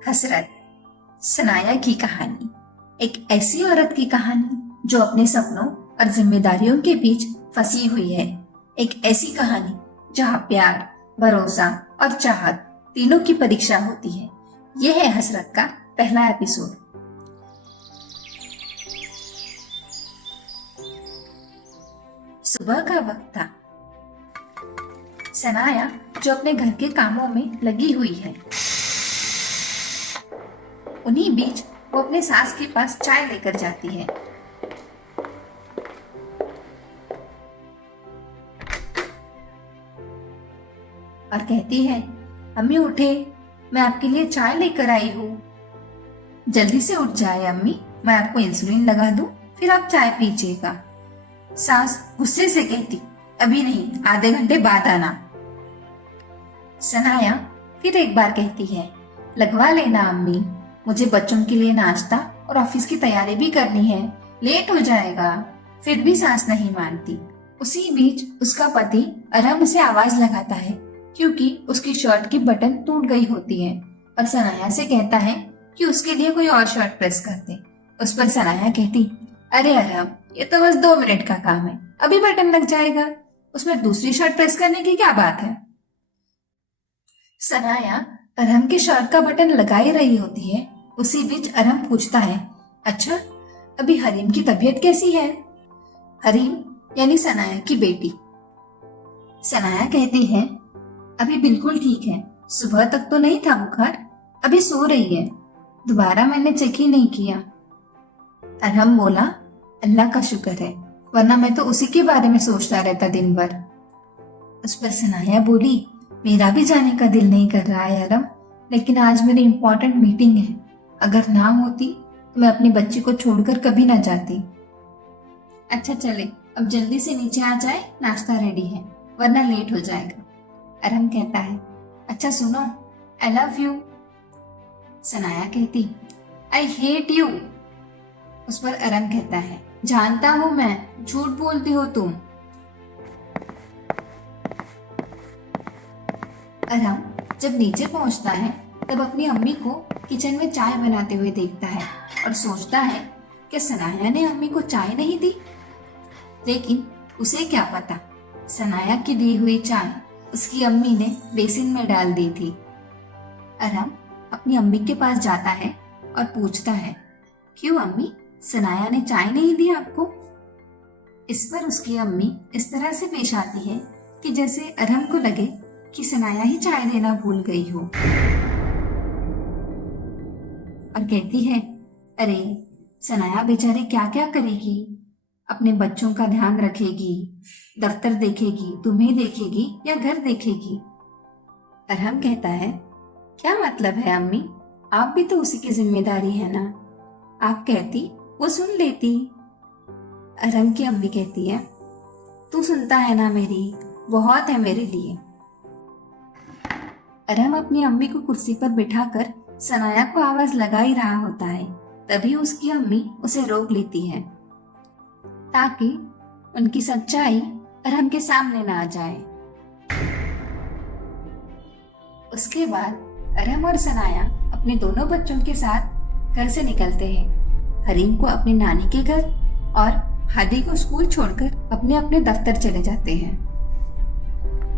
हसरत, सनाया की कहानी। एक ऐसी औरत की कहानी जो अपने सपनों और जिम्मेदारियों के बीच फंसी हुई है। एक ऐसी कहानी जहाँ प्यार, भरोसा और चाहत तीनों की परीक्षा होती है। यह है हसरत का पहला एपिसोड। सुबह का वक्त था। सनाया जो अपने घर के कामों में लगी हुई है, उन्हीं बीच वो अपने सास के पास चाय लेकर जाती है। और कहती है, अम्मी उठे, मैं आपके लिए चाय लेकर आई हूँ। जल्दी से उठ जाए अम्मी, मैं आपको इंसुलिन लगा दूं, फिर आप चाय पीजिएगा। सास गुस्से से कहती, अभी नहीं, आधे घंटे बाद आना। सनाया फिर एक बार कहती है, लगवा लेना अम्मी, मुझे बच्चों के लिए नाश्ता और ऑफिस की तैयारी भी करनी है, लेट हो जाएगा। फिर भी सास नहीं मानती। उसी बीच उसका पति अरहम उसे आवाज लगाता है क्योंकि उसकी शर्ट की बटन टूट गई होती है और सनाया से कहता है कि उसके लिए कोई और शर्ट प्रेस कर दे। उस पर सनाया कहती, अरे अरहम, ये तो बस 2 मिनट का काम है, अभी बटन लग जाएगा, उसमें दूसरी शर्ट प्रेस करने की क्या बात है। सनाया अरहम के शर्ट का बटन लगा ही रही होती है। उसी बीच अरहम पूछता है, अच्छा, अभी हरीम की तबीयत कैसी है? हरीम यानी सनाया की बेटी। सनाया कहती है, अभी बिल्कुल ठीक है, सुबह तक तो नहीं था बुखार, अभी सो रही है, दोबारा मैंने चेक ही नहीं किया। अरहम बोला, अल्लाह का शुक्र है, वरना मैं तो उसी के बारे में सोचता रहता दिन भर। उस पर सनाया बोली, मेरा भी जाने का दिल नहीं कर रहा है अरहम, लेकिन आज मेरी इंपॉर्टेंट मीटिंग है, अगर ना होती तो मैं अपनी बच्ची को छोड़कर कभी ना जाती। अच्छा चले, अब जल्दी से नीचे आ जाए, नाश्ता रेडी है, वरना लेट हो जाएगा। अरहम कहता है, अच्छा सुनो, आई लव यू। सनाया कहती, आई हेट यू। उस पर अरहम कहता है, जानता हूं मैं, झूठ बोलती हो तुम। अरहम जब नीचे पहुंचता है तब अपनी अम्मी को किचन में चाय बनाते हुए देखता है और सोचता है कि सनाया ने अम्मी को चाय नहीं दी। लेकिन उसे क्या पता, सनाया की दी हुई चाय उसकी अम्मी ने बेसिन में डाल दी थी। अरहम अपनी अम्मी के पास जाता है और पूछता है, क्यों अम्मी, सनाया ने चाय नहीं दी आपको? इस पर उसकी अम्मी इस तरह से पेश आती है कि जैसे अरहम को लगे कि सनाया ही चाय देना भूल गई हो, और कहती है, अरे सनाया बेचारे क्या क्या करेगी, अपने बच्चों का ध्यान रखेगी, दफ्तर देखेगी, तुम्हें देखेगी या घर देखेगी। अरहम कहता है, क्या मतलब है अम्मी, आप भी तो उसी की जिम्मेदारी है ना, आप कहती वो सुन लेती। अरहम की अम्मी कहती है, तू सुनता है ना मेरी, बहुत है मेरे लिए। अरहम अपनी अम्मी को कुर्सी पर बिठाकर सनाया को आवाज लगा ही रहा होता है, तभी उसकी अम्मी उसे रोक लेती है ताकि उनकी सच्चाई अरहम के सामने ना आ जाए। उसके बाद अरहम और सनाया अपने दोनों बच्चों के साथ घर से निकलते हैं। हरीम को अपनी नानी के घर और हादी को स्कूल छोड़कर अपने अपने दफ्तर चले जाते हैं।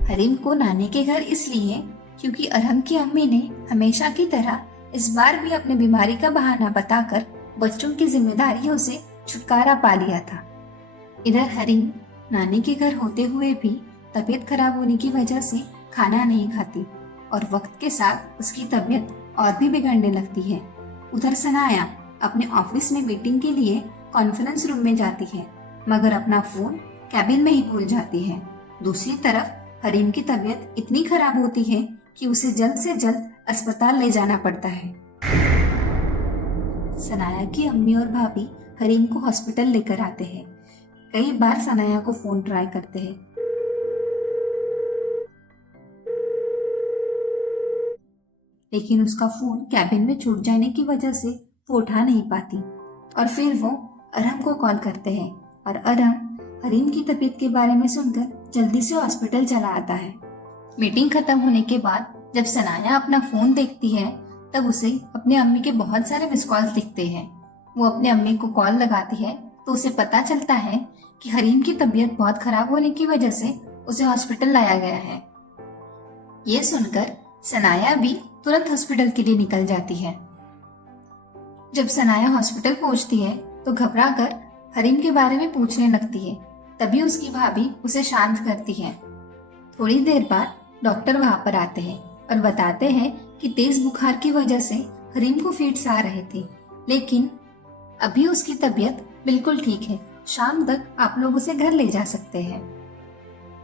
हरीम को नानी के घर इसलिए क्योंकि अरहम की अम्मी ने हमेशा की तरह इस बार भी अपनी बीमारी का बहाना बताकर बच्चों की जिम्मेदारियों से छुटकारा पा लिया था। इधर हरीम नानी के घर होते हुए भी तबीयत खराब होने की वजह से खाना नहीं खाती और वक्त के साथ उसकी तबीयत और भी बिगड़ने लगती है। उधर सनाया अपने ऑफिस में मीटिंग के लिए कॉन्फ्रेंस रूम में जाती है, मगर अपना फोन कैबिन में ही भूल जाती है। दूसरी तरफ हरीम की तबीयत इतनी खराब होती है कि उसे जल्द से जल्द अस्पताल ले जाना पड़ता है। सनाया की अम्मी और भाभी हरीम को हॉस्पिटल लेकर आते हैं। कई बार सनाया को फोन ट्राई करते हैं, लेकिन उसका फोन कैबिन में छूट जाने की वजह से वो उठा नहीं पाती और फिर वो अरहम को कॉल करते हैं और अरहम हरीम की तबीयत के बारे में सुनकर जल्दी से हॉस्पिटल चला आता है। मीटिंग खत्म होने के बाद जब सनाया अपना फोन देखती है तब उसे अपने अम्मी के बहुत सारे मिस कॉल्स दिखते हैं। वो अपने अम्मी को कॉल लगाती है तो उसे पता चलता है कि हरीम की तबीयत बहुत खराब होने की वजह से उसे हॉस्पिटल लाया गया है। ये सुनकर सनाया भी तुरंत हॉस्पिटल के लिए निकल जाती है। जब सनाया हॉस्पिटल पहुंचती है तो घबराकर हरीम के बारे में पूछने लगती है। तभी उसकी भाभी उसे शांत करती है। थोड़ी देर बाद डॉक्टर वहां पर आते हैं और बताते हैं कि तेज बुखार की वजह से हरीम को फिट्स आ रहे थे, लेकिन अभी उसकी तबीयत बिल्कुल ठीक है। शाम तक आप लोग उसे घर ले जा सकते हैं।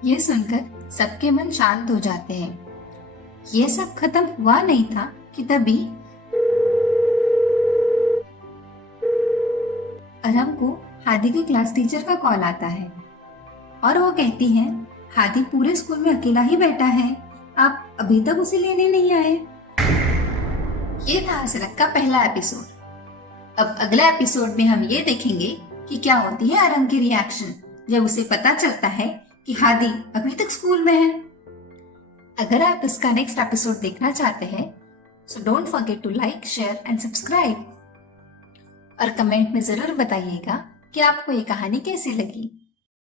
ये सुनकर सबके मन शांत हो जाते हैं। ये सब खत्म हुआ नहीं था कि तभी अरम को हादी की क्लास टीचर का कॉल आता है और वो कहती है, हादी पूरे स्कूल में अकेला ही बैठा है, आप अभी तक उसे लेने नहीं आए। ये था हसरत का पहला एपिसोड। अब अगला एपिसोड में हम ये देखेंगे कि क्या होती है अरम की रिएक्शन जब उसे पता चलता है कि हादी अभी तक स्कूल में है। अगर आप इसका नेक्स्ट एपिसोड देखना चाहते हैं so don't forget to like, share and subscribe और कमेंट में जरूर बताइएगा कि आपको ये कहानी कैसी लगी।